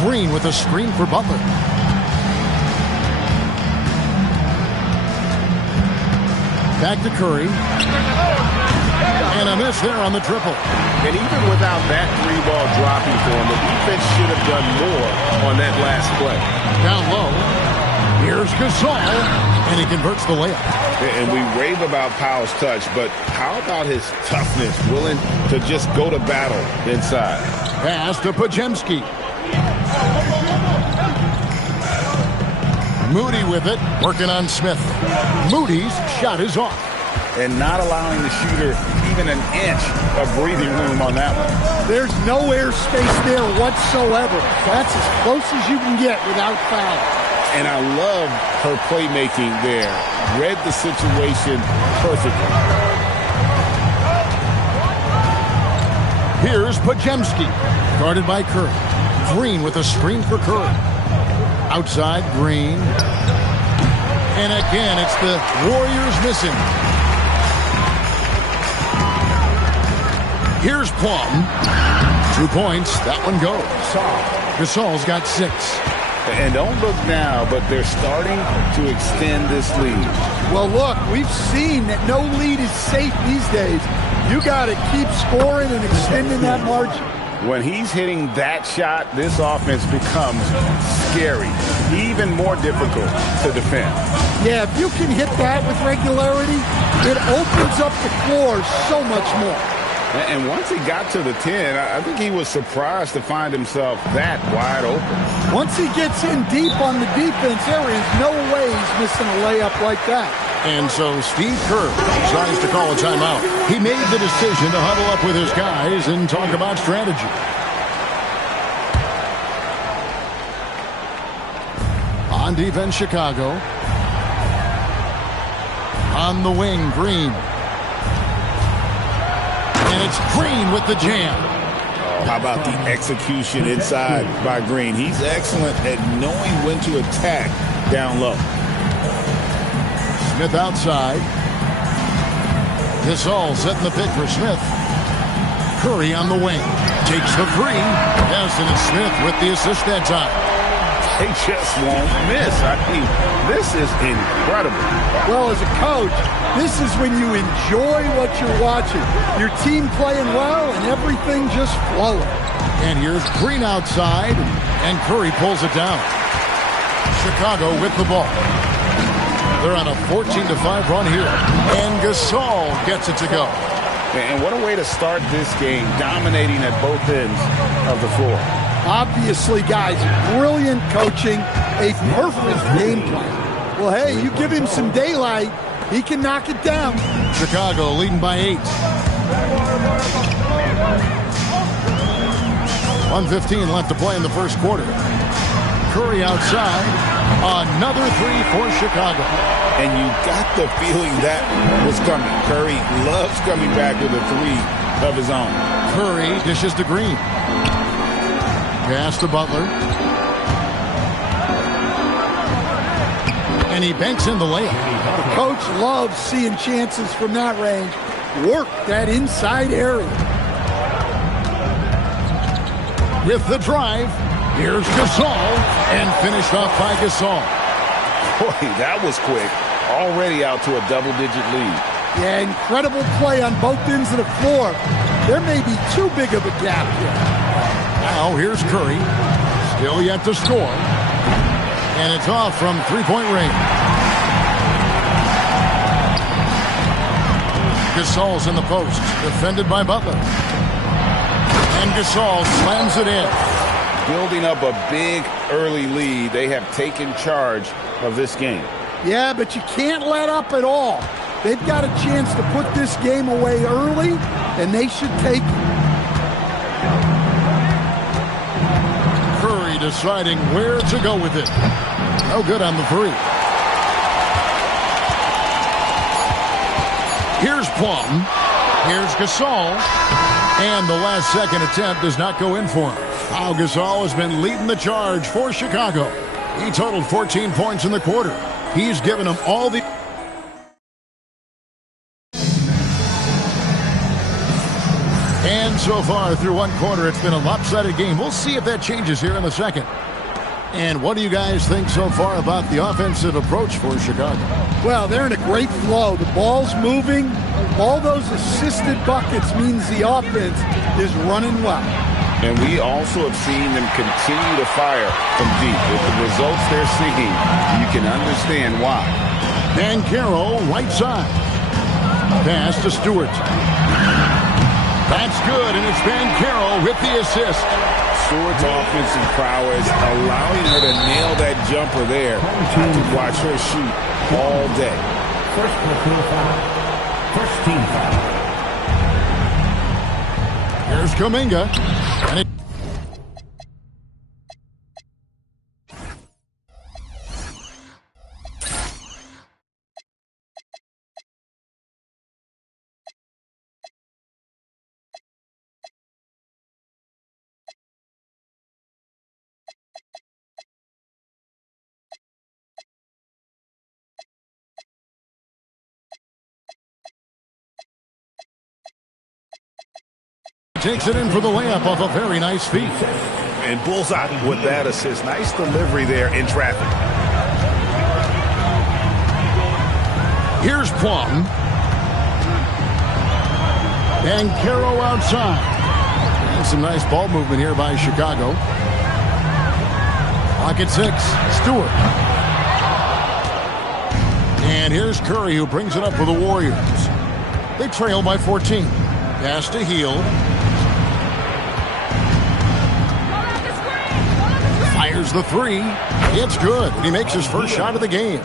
Green with a screen for Butler. Back to Curry. And a miss there on the triple. And even without that three-ball dropping for him, the defense should have done more on that last play. Down low. Here's Gasol. And he converts the layup. And we rave about Powell's touch, but how about his toughness, willing to just go to battle inside? Pass to Podziemski. Moody with it, working on Smith. Moody's shot is off. And not allowing the shooter even an inch of breathing room on that one. There's no airspace there whatsoever. That's as close as you can get without foul. And I love her playmaking there. Read the situation perfectly. Here's Podziemski, guarded by Curry. Green with a screen for Curry. Outside, Green. And again, it's the Warriors missing. Here's Plum. 2 points. That one goes. Gasol's got 6. And don't look now, but they're starting to extend this lead. Well, look, we've seen that no lead is safe these days. You got to keep scoring and extending that margin. When he's hitting that shot, this offense becomes scary, even more difficult to defend. Yeah, if you can hit that with regularity, it opens up the floor so much more. And once he got to the 10, I think he was surprised to find himself that wide open. Once he gets in deep on the defense, there is no way he's missing a layup like that. And so Steve Kerr decides to call a timeout. He made the decision to huddle up with his guys and talk about strategy. On defense, Chicago. On the wing, Green. And it's Green with the jam. Oh, how about the execution inside by Green? He's excellent at knowing when to attack down low. Smith outside. Gasol setting the pick for Smith. Curry on the wing. Takes the three. Yes, and it's Smith with the assist that time. They just won't miss. I mean, this is incredible. Well, as a coach, this is when you enjoy what you're watching. Your team playing well and everything just flowing. And here's Green outside, and Curry pulls it down. Chicago with the ball. They're on a 14-5 run here. And Gasol gets it to go. And what a way to start this game, dominating at both ends of the floor. Obviously, guys, brilliant coaching, a perfect game plan. Well, hey, you give him some daylight, he can knock it down. Chicago leading by 8. 1:15 left to play in the first quarter. Curry outside. Another three for Chicago. And you got the feeling that was coming. Curry loves coming back with a three of his own. Curry dishes to Green. Pass to Butler. And he banks in the layup. The coach loves seeing chances from that range. Work that inside area. With the drive, here's Gasol, and finished off by Gasol. Boy, that was quick. Already out to a double-digit lead. Yeah, incredible play on both ends of the floor. There may be too big of a gap here. Now here's Curry. Still yet to score. And it's off from three-point range. Gasol's in the post. Defended by Butler. And Gasol slams it in. Building up a big early lead. They have taken charge of this game. Yeah, but you can't let up at all. They've got a chance to put this game away early, and they should take it. Curry deciding where to go with it. No good on the three. Here's Plum. Here's Gasol. And the last second attempt does not go in for him. Now Gasol has been leading the charge for Chicago. He totaled 14 points in the quarter. He's given them all the... And so far through one quarter, it's been a lopsided game. We'll see if that changes here in the second. And what do you guys think so far about the offensive approach for Chicago? Well, they're in a great flow. The ball's moving. All those assisted buckets means the offense is running well. And we also have seen them continue to fire from deep. With the results they're seeing, you can understand why. Banchero, right side. Pass to Stewart. That's good, and it's Banchero with the assist. Stewart's offensive prowess allowing her to nail that jumper there. I could watch her shoot all day. First team foul. First team foul. Here's Kuminga. And it takes it in for the layup off a very nice feed. And bullseye with that assist. Nice delivery there in traffic. Here's Plum. Banchero outside. And some nice ball movement here by Chicago. Pocket 6. Stewart. And here's Curry, who brings it up for the Warriors. They trail by 14. Pass to Hield. Fires the three. It's good. He makes his first shot of the game.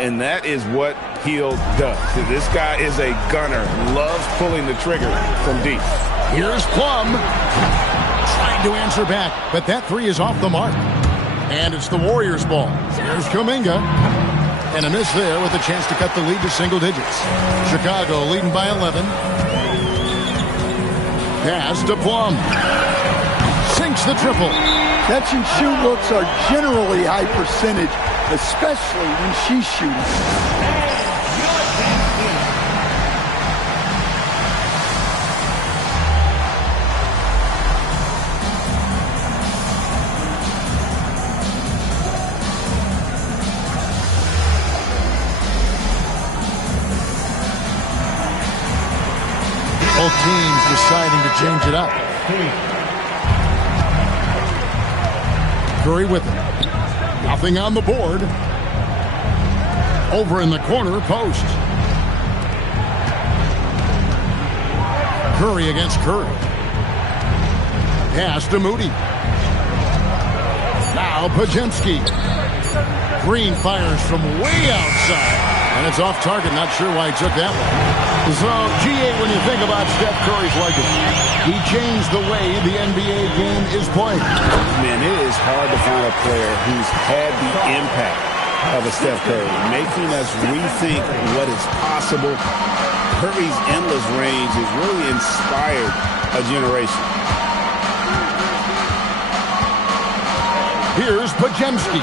And that is what Hield does. This guy is a gunner. Loves pulling the trigger from deep. Here's Plum. Trying to answer back, but that three is off the mark. And it's the Warriors' ball. Here's Kuminga. And a miss there with a chance to cut the lead to single digits. Chicago leading by 11. Pass to Plum. Sinks the triple. Catch and shoot looks are generally high percentage, especially when she's shooting. Both teams deciding to change it up. Curry with it. Nothing on the board. Over in the corner, post. Curry against Curry. Pass to Moody. Now Podziemski. Green fires from way outside. And it's off target. Not sure why he took that one. So, G.A., when you think about Steph Curry's legacy, he changed the way the NBA game is played. Man, it is hard to find a player who's had the impact of a Steph Curry, making us rethink what is possible. Curry's endless range has really inspired a generation. Here's Podziemski.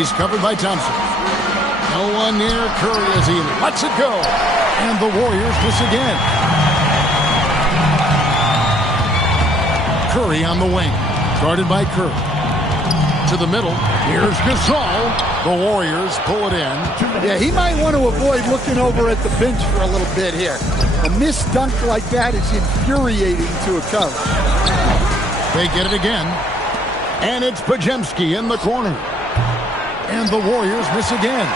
He's covered by Thompson. No one near Curry as he lets it go. And the Warriors miss again. Curry on the wing. Guarded by Curry. To the middle. Here's Gasol. The Warriors pull it in. Yeah, he might want to avoid looking over at the bench for a little bit here. A missed dunk like that is infuriating to a coach. They get it again. And it's Podziemski in the corner. And the Warriors miss again.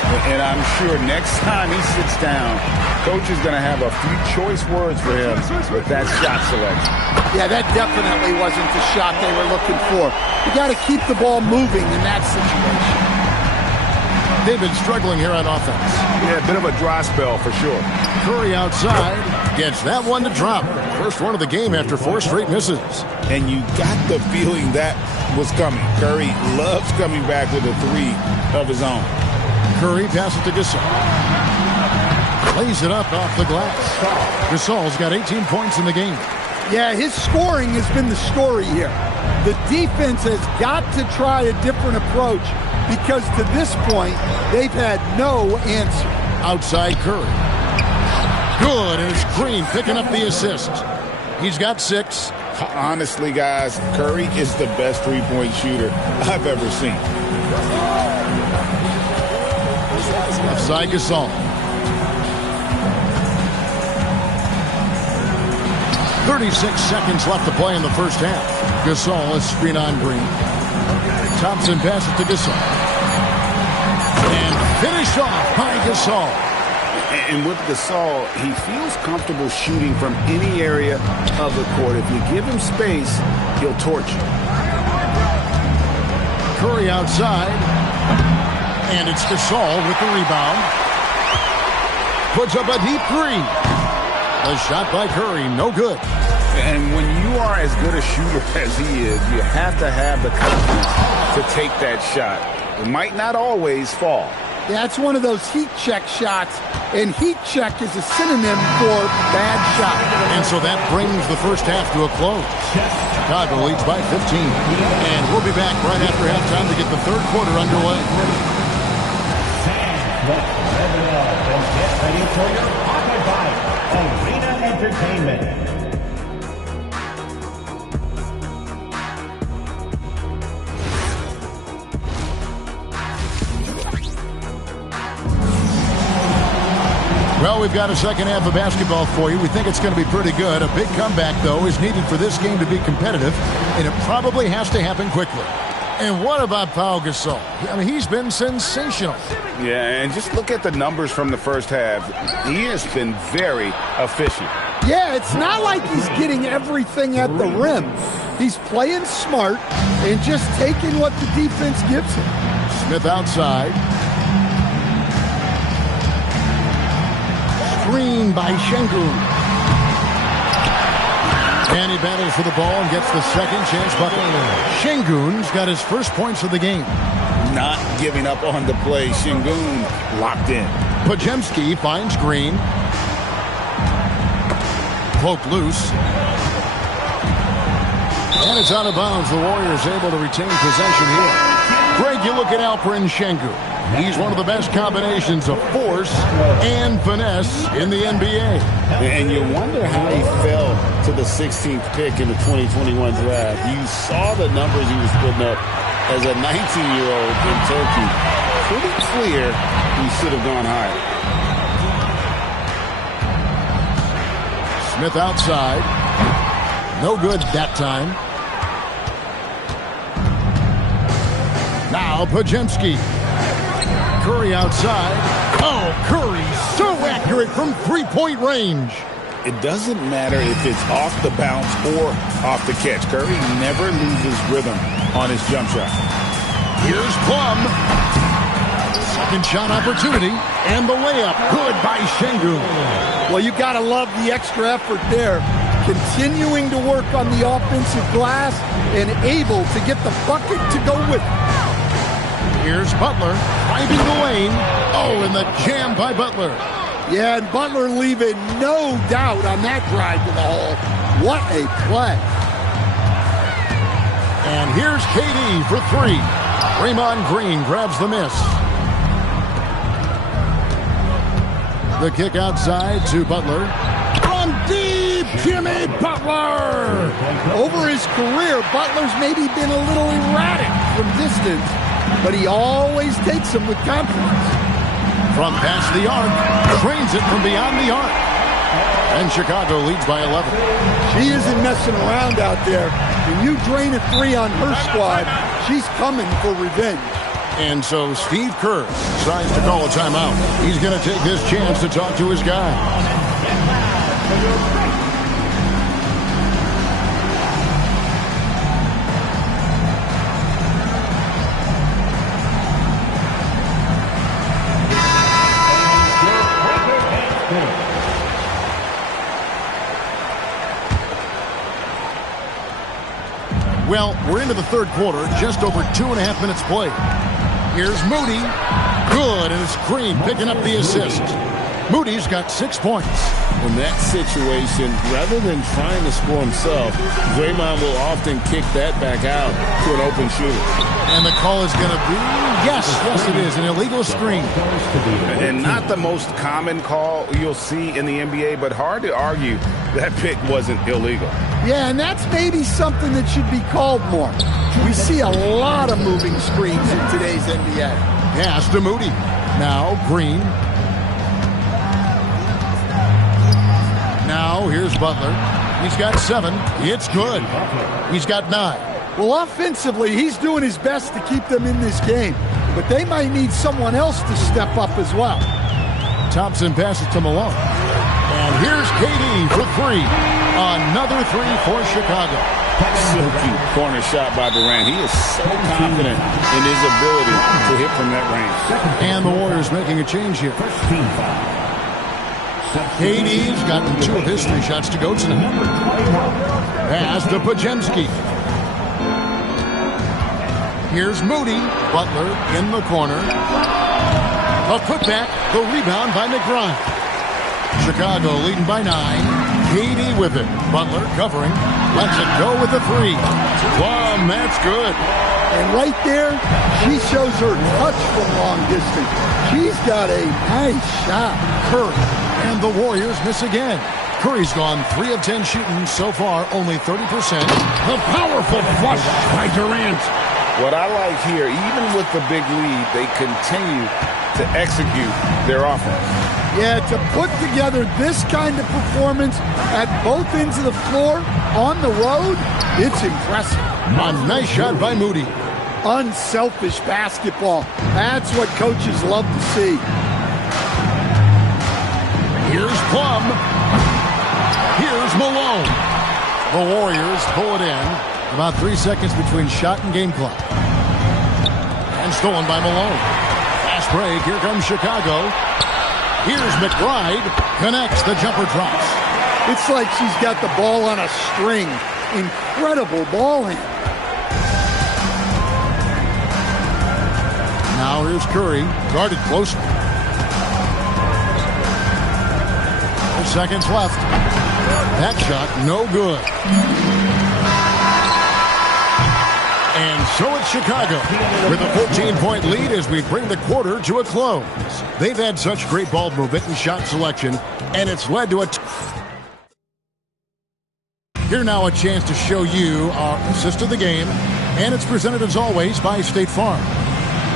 And I'm sure next time he sits down, coach is going to have a few choice words for him with that shot selection. Yeah, that definitely wasn't the shot they were looking for. You got to keep the ball moving in that situation. They've been struggling here on offense. Yeah, a bit of a dry spell for sure. Curry outside gets that one to drop. First one of the game after 4 straight misses. And you got the feeling that was coming. Curry loves coming back with a three of his own. Curry passes to Gasol. Lays it up off the glass. Gasol's got 18 points in the game. Yeah, his scoring has been the story here. The defense has got to try a different approach because to this point, they've had no answer. Outside Curry. Good, and it's Green picking up the assist. He's got 6. Honestly, guys, Curry is the best three-point shooter I've ever seen. Left side, Gasol. 36 seconds left to play in the first half. Gasol is screen on Green. Thompson passes to Gasol. And finished off by Gasol. And with Gasol, he feels comfortable shooting from any area of the court. If you give him space, he'll torch you. Curry outside. And it's Gasol with the rebound. Puts up a deep 3. The shot by Curry, no good. And when you are as good a shooter as he is, you have to have the confidence to take that shot. It might not always fall. That's one of those heat check shots, and heat check is a synonym for bad shot. And so that brings the first half to a close. Chicago leads by 15. And we'll be back right after halftime to get the third quarter underway. Get ready for your Pocket Bite, Arena Entertainment. Well, we've got a second half of basketball for you. We think it's going to be pretty good. A big comeback, though, is needed for this game to be competitive, and it probably has to happen quickly. And what about Pau Gasol? I mean, he's been sensational. Yeah, and just look at the numbers from the first half. He has been very efficient. Yeah, it's not like he's getting everything at the rim. He's playing smart and just taking what the defense gives him. Smith outside. Screen by Şengün. And he battles for the ball and gets the second chance bucket. Şengün's got his first points of the game. Not giving up on the play. Şengün locked in. Podziemski finds Green. Poke loose. And it's out of bounds. The Warriors able to retain possession here. Greg, you look at Alperen Şengün. He's one of the best combinations of force and finesse in the NBA. And you wonder how he fell to the 16th pick in the 2021 draft. You saw the numbers he was putting up as a 19-year-old in Turkey. Pretty clear he should have gone higher. Smith outside. No good that time. Now Podziemski. Curry outside. Oh, Curry so accurate from three-point range. It doesn't matter if it's off the bounce or off the catch. Curry never loses rhythm on his jump shot. Here's Plum. Second shot opportunity. And the layup. Good by Şengün. Well, you got to love the extra effort there. Continuing to work on the offensive glass and able to get the bucket to go with it. Here's Butler, driving the lane. Oh, and the jam by Butler. Yeah, and Butler leaving no doubt on that drive to the hole. What a play. And here's KD for 3. Draymond Green grabs the miss. The kick outside to Butler. From deep, Jimmy Butler. Over his career, Butler's maybe been a little erratic from distance, but he always takes them with confidence. From past the arc, trains it from beyond the arc. And Chicago leads by 11. She isn't messing around out there. When you drain a 3 on her squad, she's coming for revenge. And so Steve Kerr decides to call a timeout. He's going to take this chance to talk to his guy. Well, we're into the third quarter, just over 2.5 minutes played. Here's Moody. Good, and it's Green picking up the assist. Moody's got 6 points. In that situation, rather than trying to score himself, Draymond will often kick that back out to an open shooter. And the call is going to be, yes, it is, an illegal screen. And not the most common call you'll see in the NBA, but hard to argue that pick wasn't illegal. Yeah, and that's maybe something that should be called more. We see a lot of moving screens in today's NBA. Pass to Moody. Now Green. Now here's Butler. He's got 7. It's good. He's got 9. Well, offensively, he's doing his best to keep them in this game, but they might need someone else to step up as well. Thompson passes to Malone. And here's KD for 3. Another 3 for Chicago. Silky corner shot by Durant. He is so confident in his ability to hit from that range. And the Warriors making a change here. KD's gotten 2 of his 3 shots to go tonight. Pass to Podziemski. Here's Moody. Butler in the corner. A putback. The rebound by McBride. Chicago leading by 9. KD with it. Butler covering. Lets it go with the 3. Plum, that's good. And right there, she shows her touch from long distance. She's got a nice shot. Curry. And the Warriors miss again. Curry's gone 3 of 10 shooting so far, only 30%. The powerful flush by Durant. What I like here, even with the big lead, they continue to execute their offense. Yeah, to put together this kind of performance at both ends of the floor on the road, it's impressive. A nice shot by Moody. Unselfish basketball. That's what coaches love to see. Here's Plum. Here's Malone. The Warriors pull it in. About 3 seconds between shot and game clock. And stolen by Malone. Fast break. Here comes Chicago. Here's McBride. Connects. The jumper drops. It's like she's got the ball on a string. Incredible ball hand. Now here's Curry. Guarded closely. 4 seconds left. That shot no good. And so it's Chicago with a 14-point lead as we bring the quarter to a close. They've had such great ball movement and shot selection, and it's led to a... Here now a chance to show you our assist of the game, and it's presented as always by State Farm.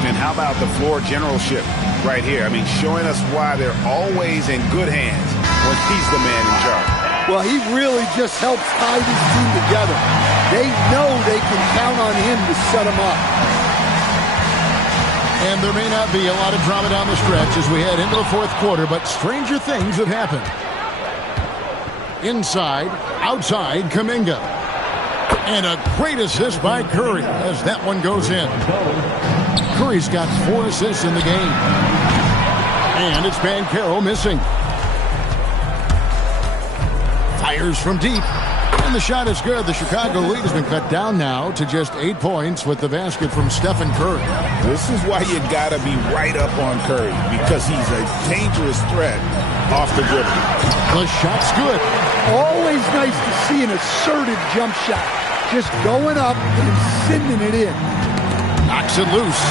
And how about the floor generalship right here? I mean, showing us why they're always in good hands when he's the man in charge. Well, he really just helps tie this team together. They know they can count on him to set them up. And there may not be a lot of drama down the stretch as we head into the 4th quarter, but stranger things have happened. Inside, outside, Kuminga. And a great assist by Curry as that one goes in. Curry's got 4 assists in the game. And it's Banchero missing. Fires from deep. And the shot is good. The Chicago lead has been cut down now to just 8 points with the basket from Stephen Curry. This is why you got to be right up on Curry, because he's a dangerous threat off the dribble. The shot's good. Always nice to see an assertive jump shot. Just going up and sending it in. Knocks it loose.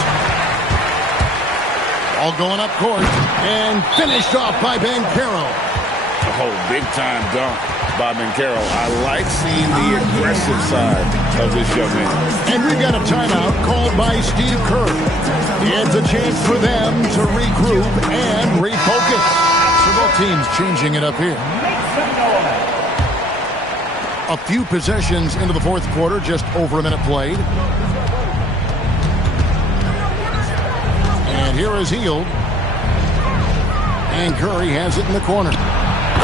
All going up court. And finished off by Banchero. Oh, big-time dunk by Banchero. I like seeing the aggressive side of this young man. And we've got a timeout called by Steve Kerr. It's a chance for them to regroup and refocus. So both teams changing it up here. A few possessions into the 4th quarter, just over a minute played. And here is Hield. And Curry has it in the corner.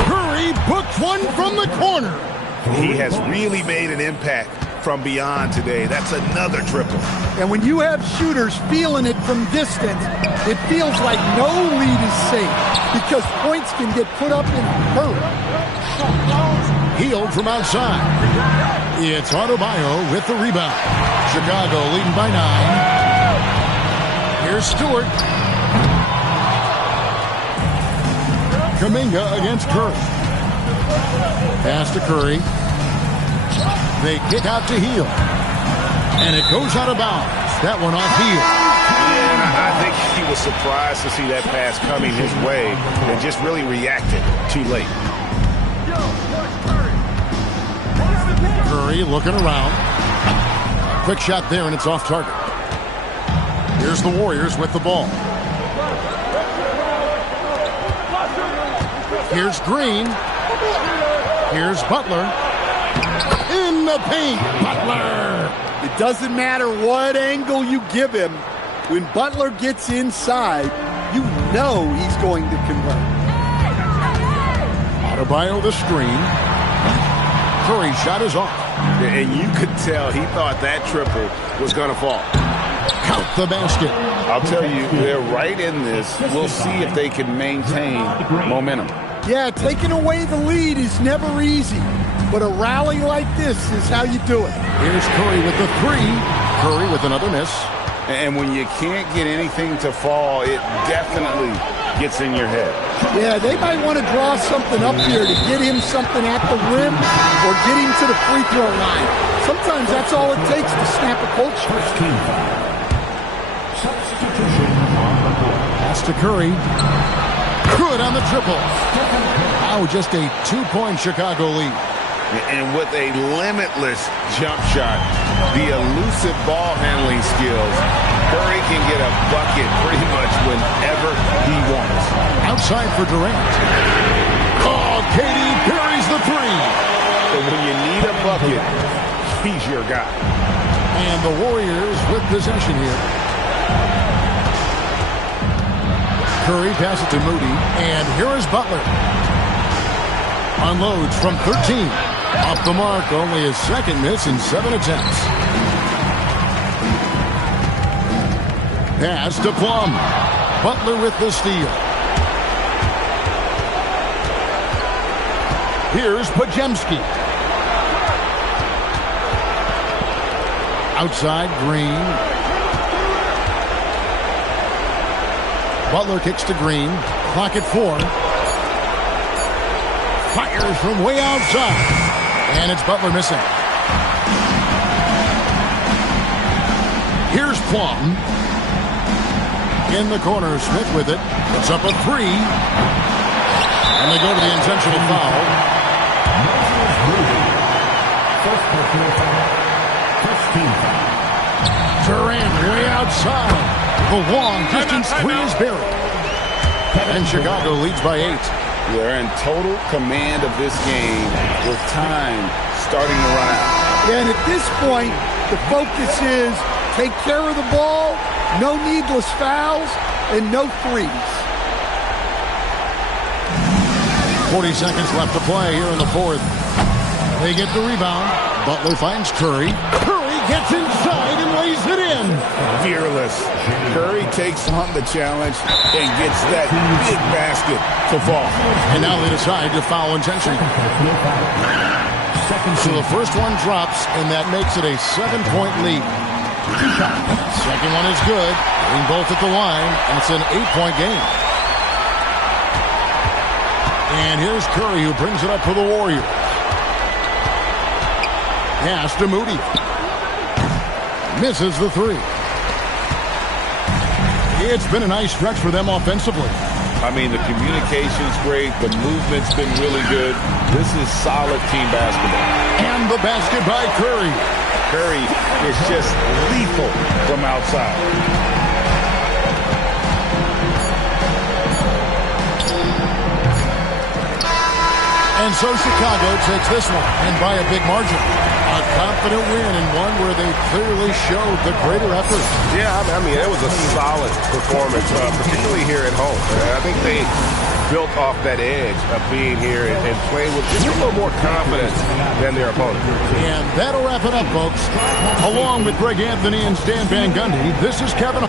Curry books one from the corner. He has really made an impact from beyond today. That's another triple. And when you have shooters feeling it from distance, it feels like no lead is safe because points can get put up in a hurry. Hield from outside. It's Adebayo with the rebound. Chicago leading by 9. Here's Stewart. Kuminga against Curry. Pass to Curry. They kick out to Hield. And it goes out of bounds. That one off Hield. Yeah, and I think he was surprised to see that pass coming his way and just really reacted too late. Curry looking around. Quick shot there, and it's off target. Here's the Warriors with the ball. Here's Green. Here's Butler. In the paint, Butler. It doesn't matter what angle you give him. When Butler gets inside, you know he's going to convert. Adebayo the screen. Curry shot is off. And you could tell he thought that triple was going to fall. Count the basket. I'll tell you, they're right in this. We'll see if they can maintain momentum. Yeah, taking away the lead is never easy. But a rally like this is how you do it. Here's Curry with the three. Curry with another miss. And when you can't get anything to fall, it definitely gets in your head. Yeah, they might want to draw something up here to get him something at the rim or get him to the free throw line. Sometimes that's all it takes to snap a culture. Pass to Curry. Good on the triple. Now just a 2-point Chicago lead. And with a limitless jump shot, the elusive ball handling skills, Curry can get a bucket pretty much whenever he wants. Outside for Durant. Oh, Katie buries the three. So when you need a bucket, he's your guy. And the Warriors with possession here. Curry passes it to Moody. And here is Butler. Unloads from 13. Off the mark, only his second miss in 7 attempts. Pass to Plum. Butler with the steal. Here's Podziemski. Outside, Green. Butler kicks to Green. Clock at 4. Fires from way outside. And it's Butler missing. Here's Plum. In the corner, Smith with it. It's up a 3. And they go to the intentional foul. Durant way outside. The long distance 3 is buried. And Chicago leads by 8. They're in total command of this game with time starting to run out. And at this point, the focus is take care of the ball, no needless fouls, and no threes. 40 seconds left to play here in the fourth. They get the rebound. Butler finds Curry. Curry gets inside and lays it in. Fearless. Curry takes on the challenge and gets that big basket to fall. And now they decide to foul intentionally. So the first one drops, and that makes it a 7-point lead. Second one is good. Getting both at the line, and it's an 8-point game. And here's Curry, who brings it up for the Warriors. Pass to Moody. Misses the 3. It's been a nice stretch for them offensively. I mean, the communication's great. The movement's been really good. This is solid team basketball. And the basket by Curry. Curry is just lethal from outside. And so Chicago takes this one, and by a big margin. A confident win, and one where they clearly showed the greater effort. Yeah, I mean, it was a solid performance, particularly here at home. I think they built off that edge of being here and playing with just a little more confidence than their opponent. And that'll wrap it up, folks. Along with Greg Anthony and Stan Van Gundy, this is Kevin.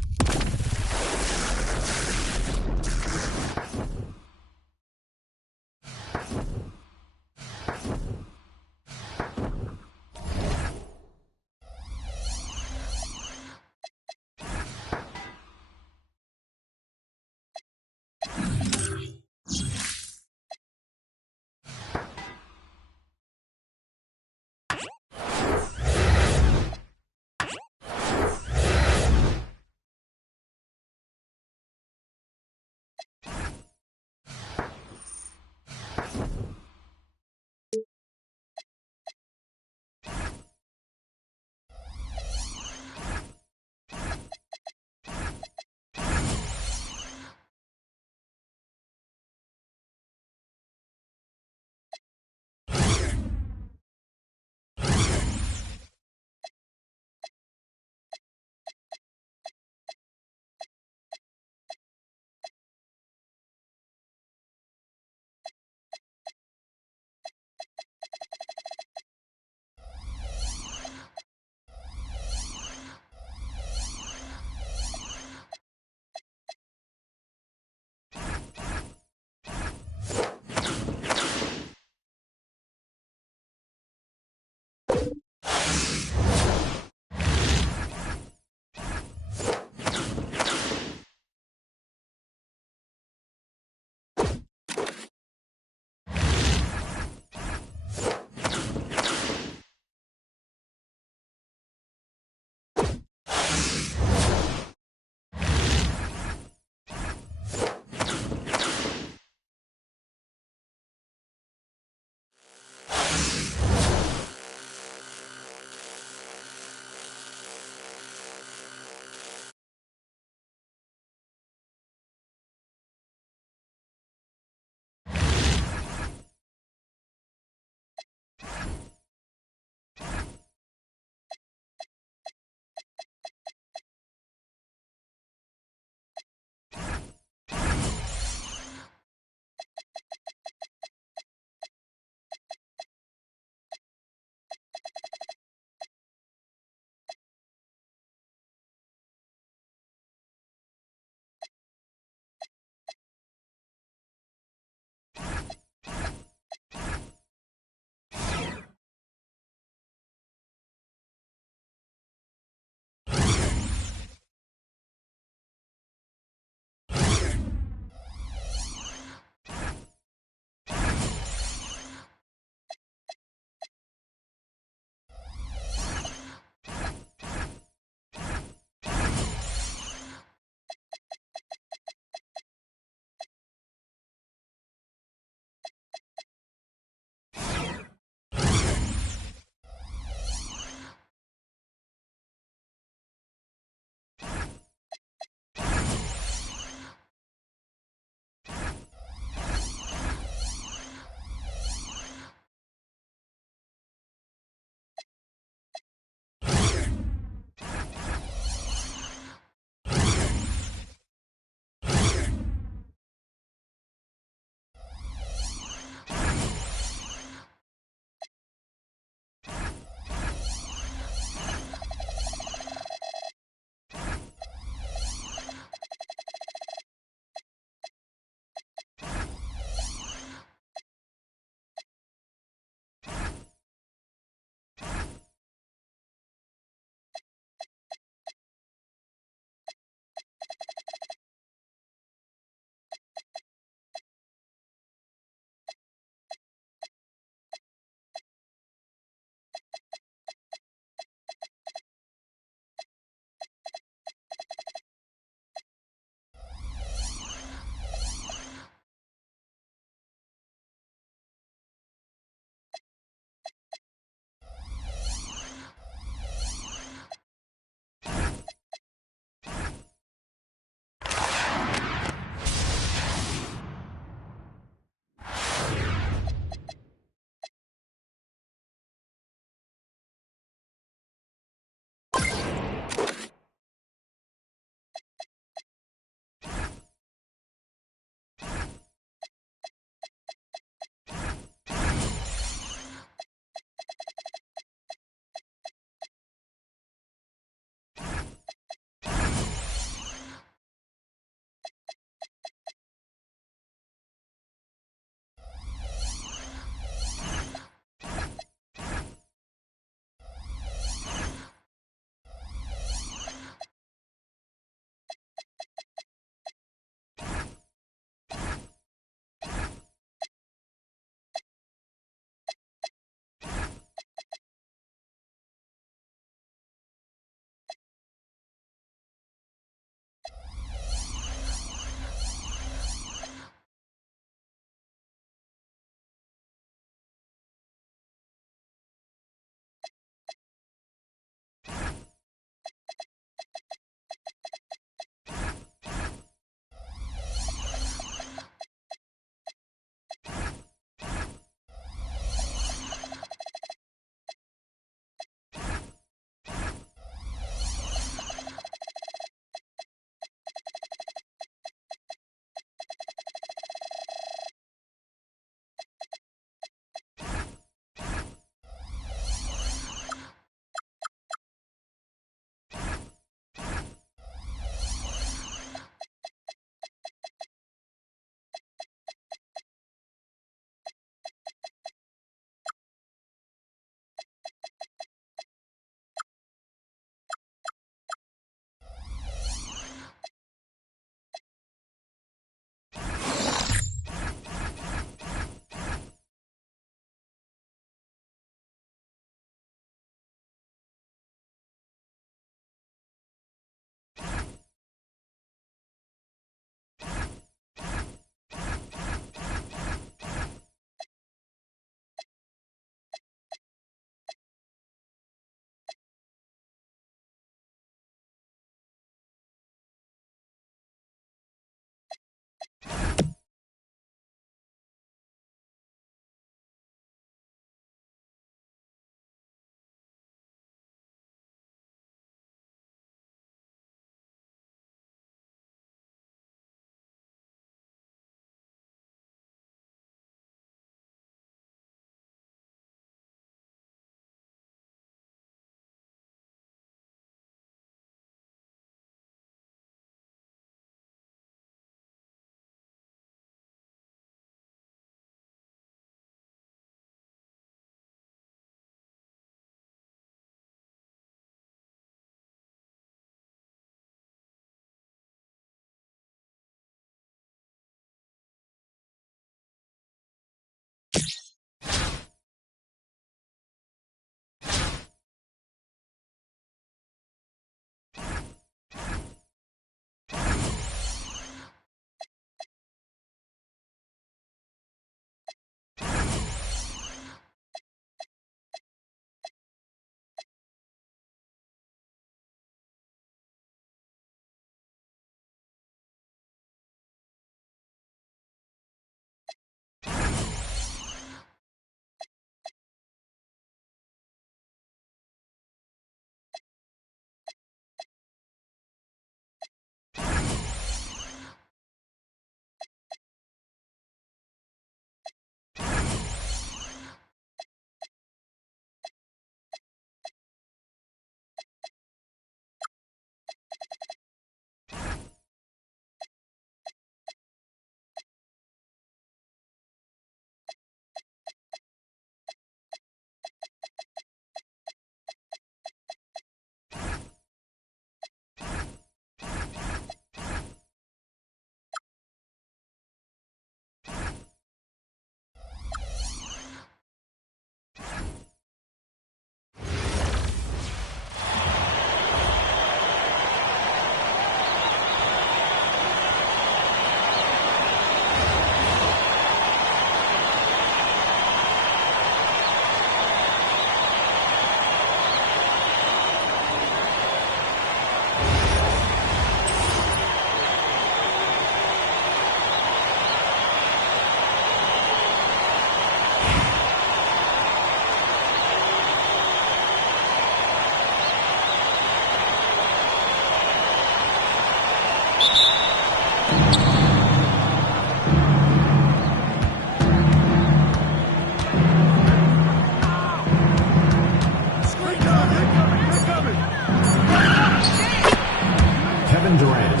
Kevin Durant.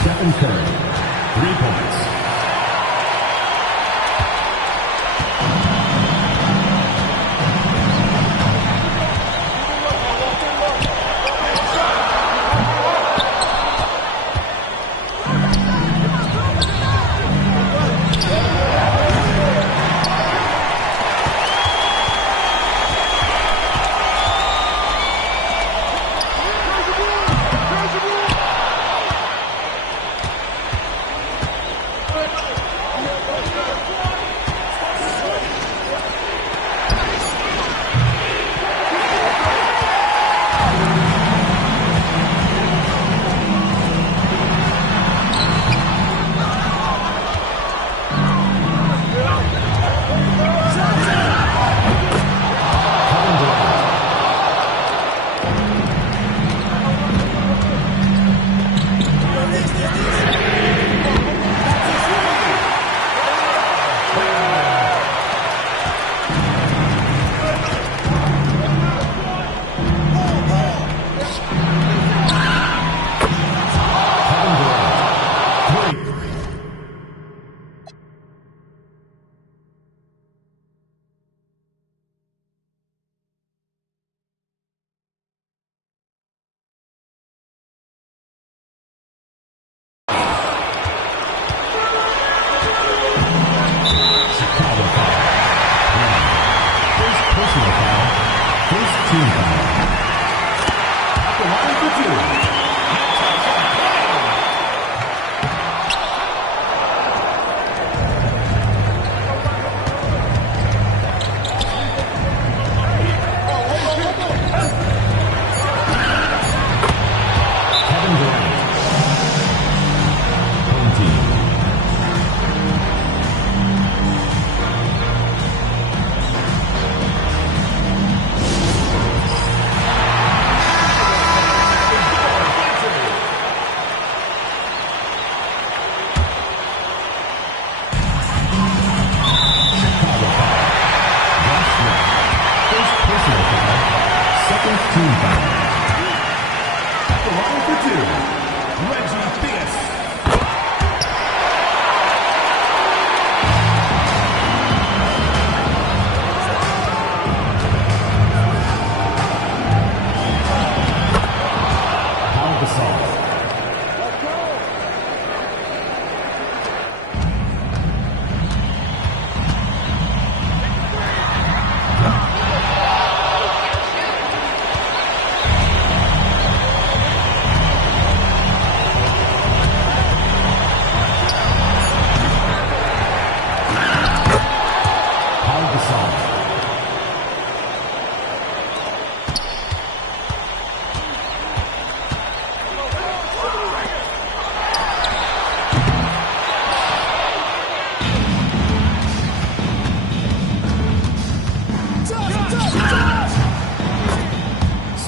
Stephen Curry, 3 points.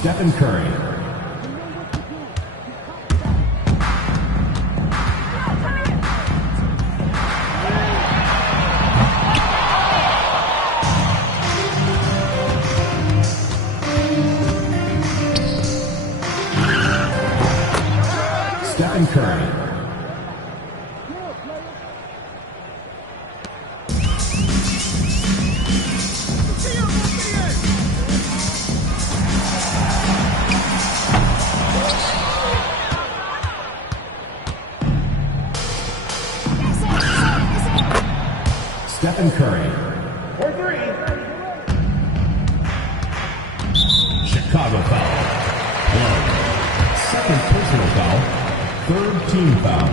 Stephen Curry. Stephen Curry. Stephen Curry. For 3. Chicago foul. 1. Second personal foul. Third team foul.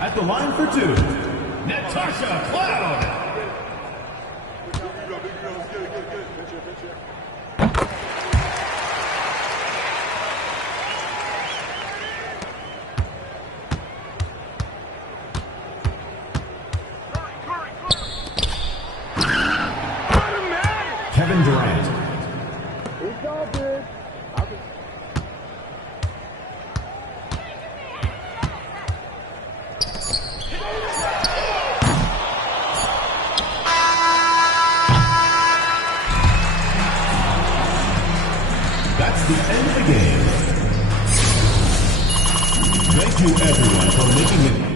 At the line for 2, Natasha Cloud. Kevin Durant. That's the end of the game. Thank you everyone for making it.